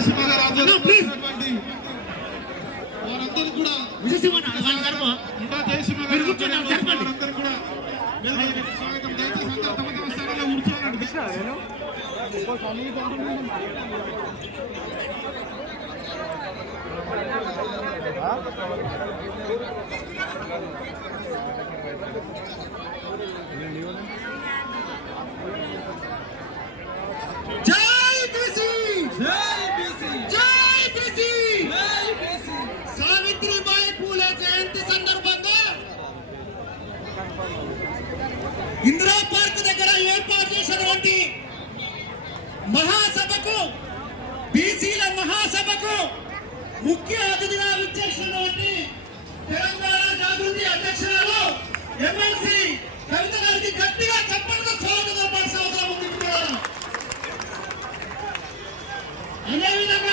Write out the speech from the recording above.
జయసింహ గారు వారందరికీ కూడా జయసింహ గారు వారందరూ కూడా స్వాగతం. దయచేసి అందరూ తమ తమ స్థానంలో కూర్చోవాలండి. సావిత్రిబాయి పూలే జయంతి సందర్భంగా ఇందిరా పార్క్ దగ్గర ఏర్పాటు చేసినటువంటి మహాసభకు, బీసీల మహాసభకు ముఖ్య అతిథిగా విచ్చేసినటువంటి తెలంగాణ జాగృతి అధ్యక్షురాలు ఎమ్మెల్సీ కవిత గారికి గట్టిగా తప్పకుండా స్వాగతం పడాల్సిన అవసరం ఉంది. అదేవిధంగా